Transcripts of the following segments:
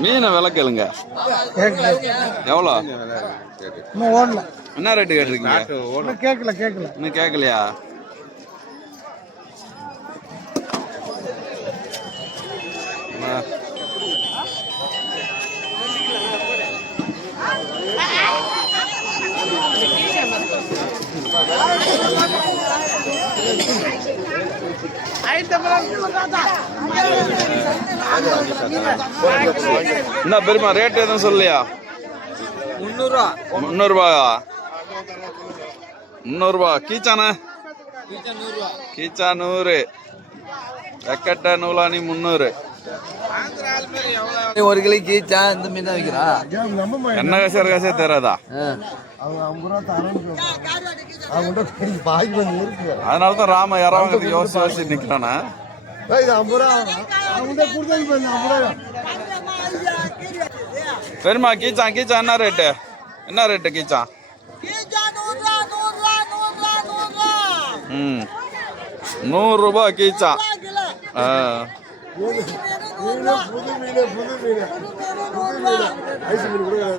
மீனை விலை கேளுங்க. கேட்கல. எவ்வளோ? இன்னும் ஓடல. என்ன ரேட்டு கேட்டிருக்கீங்க? கேட்கல கேட்கல. இன்னும் கேட்கலையா? என்ன பெருமா ரேட் எதுவும் சொல்லலையா? முந்நூறுரூவா முந்நூறுபாயா முந்நூறுபா கீச்சானே கீச்சா நூறு. எக்கட்ட நூலானி முந்நூறு. ஒரு கிலோ கீச்சா இந்த மீன் தான் வைக்கிறா. என்ன கசே தராதா அவங்க ஐம்பது ரூபா தரேன்னு அவங்கள்ட்ட தெரிஞ்சு பாக்கி கொஞ்சம் இருக்கு. அதனால தான் ராம இறவாங்க யோசிச்சு யோசிச்சு நிக்கிறானா? ஏய், இது ஐம்பது ரூபா அவங்கள்ட்ட கொடுத்தது பாருங்க ஐம்பது ரூபா பெருமா கீச்சா கீச்சா என்ன ரேட்டு என்ன ரேட்டு கீச்சா? ம். நூறு ரூபாய் கீச்சா. ஆ. புது மீன் புது மீன் புது மீன் ஐஸ் மீன் கொடுக்குறாங்க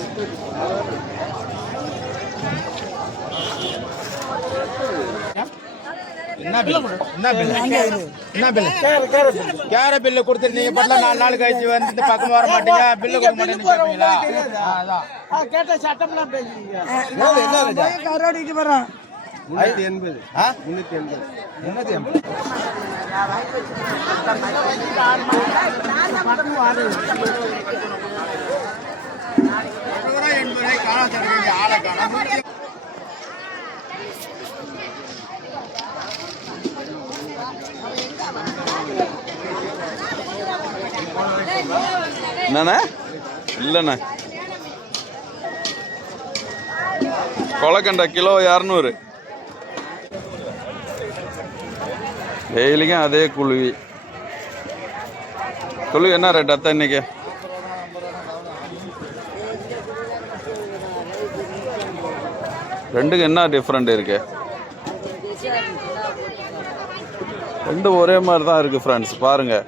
கேர பில்லு? கொடுத்துட்டு நீங்க பட்ல நாலு நாள் கழிச்சு வந்து இந்த பக்கம் வர மாட்டீங்க. பில்லு கொடுக்க மாட்டேன்னு முன்னூத்தி எண்பது. முன்னூத்தி எண்பது. முன்னூத்தி எண்பது. என்னண்ணே? இல்லைண்ண. கொலக்கண்டா கிலோ இரநூறு. டெய்லிக்கும் அதே குழுவி. குழுவி என்ன ரேட் அத்தை இன்னைக்கு? ரெண்டுக்கு என்ன டிஃப்ரெண்ட் இருக்கு? ரெண்டும் ஒரே மாதிரி தான் இருக்கு ஃப்ரெண்ட்ஸ் பாருங்கள்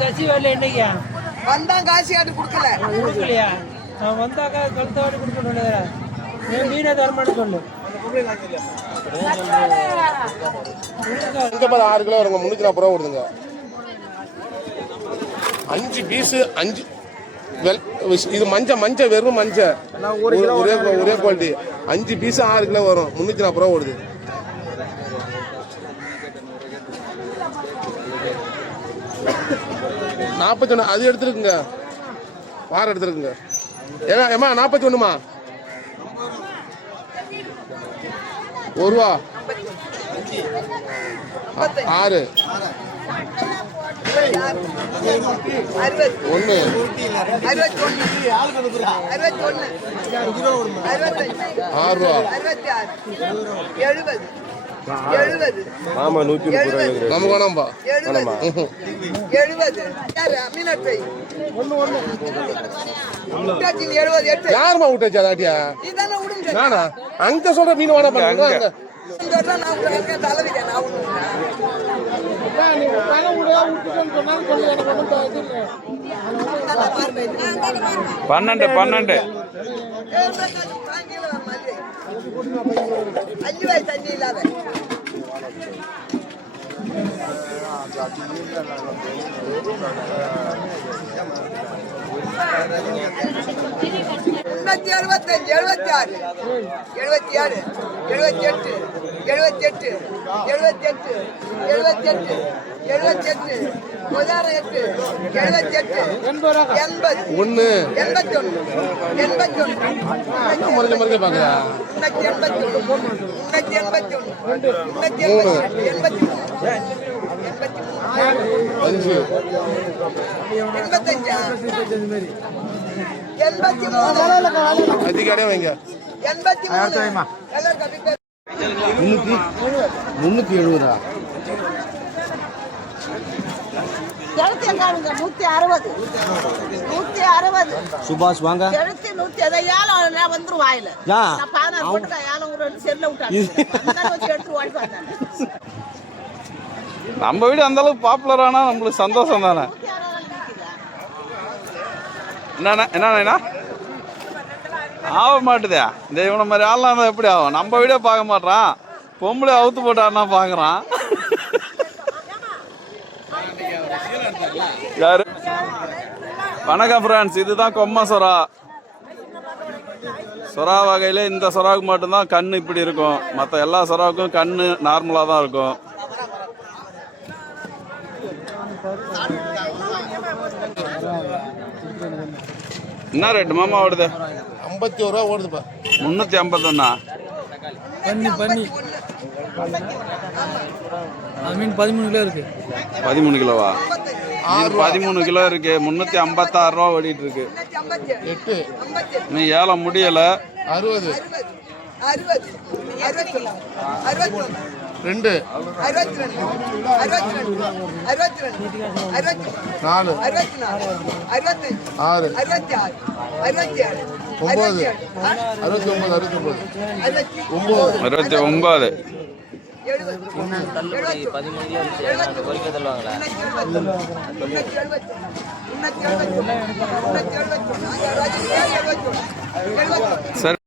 சசி வரல இன்னைக்கு வந்தான் காசு கொடுக்கல. கொடுக்கலையா? நான் வந்தாக்கா கழுத்தோடு கொடுக்கணும் என் மீனை தரமான்னு சொல்லு. ஆறு கிலோ வருங்க முன்னூத்தி நாற்பது ரூபா வருதுங்க அஞ்சு பீஸ் அஞ்சு இது மஞ்ச மஞ்ச வெறும் மஞ்ச. ஒரே ஒரே குவாலிட்டி அஞ்சு பீஸ் ஆறு கிலோ வரும். முன்னூத்தி நாற்பது ரூபா வருது நாற்பத்தி ஒன்று அது எடுத்துருக்குங்க. வாரம் எடுத்துருக்குங்க. ஏமா ஏமா நாற்பத்தி ஒன்றுமா ஒரு ரூபா. ஆறு. ஒன்று ஆறு ரூபா. எழுபது. ஆமா நூற்றி எழுபது. நமக்கு வேணாம்பா எழுபது. எழுபது. யாரு? மீனட்டை முட்டாச்சின் எழுபது எட்டு. யாருமா விட்டாச்சு நானா? அங்க சொல்ற மீன் வேணா அங்க. பண்ணுங்க பன்னெண்டு பன்னெண்டு. அஞ்சு வயசு தண்ணி இல்லாத. முன்னூத்தி எழுபத்தஞ்சு எழுபத்தி ஆறு. எழுபத்தி ஏழு எழுபத்தி எட்டு எழுபத்தி எட்டு. எழுபத்தி எட்டு எழுபத்தி எட்டு எழுபத்தி எட்டு முதலாயிரம் எட்டு எழுபத்தி எட்டு எண்பது. எண்பத்தி ஒன்று எண்பத்தி ஒன்று எண்பத்தி ஒன்று முன்னூத்தி எண்பத்தி ஒன்று முன்னூத்தி எண்பத்தி எண்பத்தி மூணு. எண்பத்தி மூணு அஞ்சு. எண்பத்தஞ்சா? எண்பத்தி மூணு. அதிகாரியே வைங்க. எண்பத்தி மூணு. முன்னூத்தி முன்னூத்தி எழுபதா? நூத்தி அறுபது. நூத்தி அறுபது. சுபாஷ் வாங்க. எழுத்து நூத்தி அதை ஏழம் நான் வந்துரும் வாயில. நான் போட்டுட்டேன் ஏழம் ஒரு ரெண்டு செல்ல விட்டாங்க. எடுத்து நம்ம வீடு அந்த அளவுக்கு பாப்புலர் ஆனா நம்மளுக்கு சந்தோஷம் தானே? என்னண்ணா என்னண்ணா ஆக மாட்டுதே இந்த இவனை மாதிரி ஆள்லாம் இருந்தால் எப்படி ஆகும்? நம்ம வீடியோ பார்க்க மாட்றான். பொம்பளை அவுத்து போட்டான்னா பார்க்குறான். யாரு? வணக்கம் ஃப்ரெண்ட்ஸ் இதுதான் கொம்ம சொரா சொரா வகையில் இந்த சொராவுக்கு மட்டும்தான் கண் இப்படி இருக்கும். மற்ற எல்லா சொராவுக்கும் கண் நார்மலாக தான் இருக்கும். என்ன ரேட்டு மாமா ஓடுது? ஐம்பத்தி ஒரு ரூபா ஓடுதுப்பா முந்நூற்றி ஐம்பத்தொன்னா? பண்ணி பண்ணி. மீன் பதிமூணு கிலோ இருக்கு. பதிமூணு கிலோவா? இது பதிமூணு கிலோ இருக்கு. முந்நூற்றி ஐம்பத்தாறு ரூபா ஓடிட்டு இருக்கு. எட்டு. நீ ஏலம் முடியலை. அறுபது. ரெண்டு. நாலு. ஆறு. ஆறு அறுபத்தி ஏழு ஒன்பது. அறுபத்தி ஏழு ஆ? அறுபத்தி பதிமூணு தள்ளுவாங்களா எழுபத்தி சரி